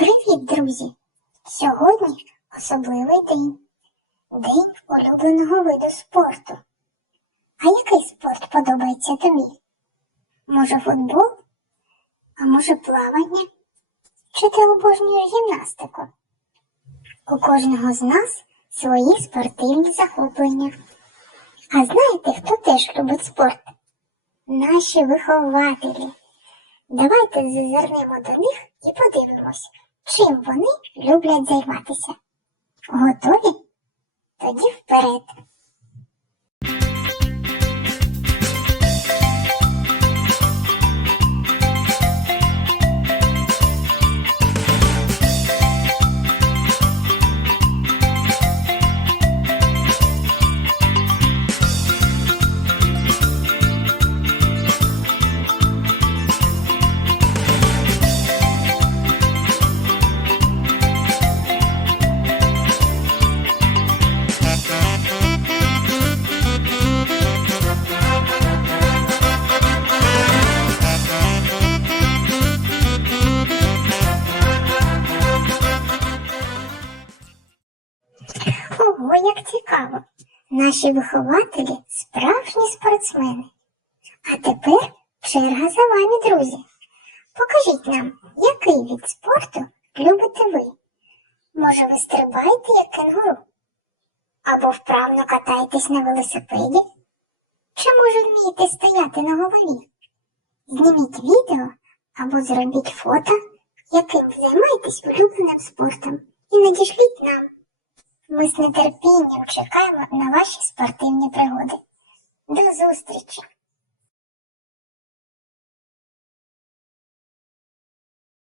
Привіт, друзі! Сьогодні особливий день. День улюбленого виду спорту. А який спорт подобається тобі? Може, футбол? А може, плавання? Чи ти обожнюєш гімнастику? У кожного з нас свої спортивні захоплення. А знаєте, хто теж любить спорт? Наші вихователі. Давайте зазирнемо до них і подивимось, чим вони люблять займатися. Готові? Тоді вперед. Ого, як цікаво! Наші вихователі справжні спортсмени. А тепер черга за вами, друзі. Покажіть нам, який від спорту любите ви. Може, ви стрибаєте як кенгуру? Або вправно катаєтесь на велосипеді? Чи може вмієте стояти на голові? Зніміть відео або зробіть фото, яким займаєтесь улюбленим спортом, і надішліть нам. Ми з нетерпінням чекаємо на ваші спортивні пригоди. До зустрічі!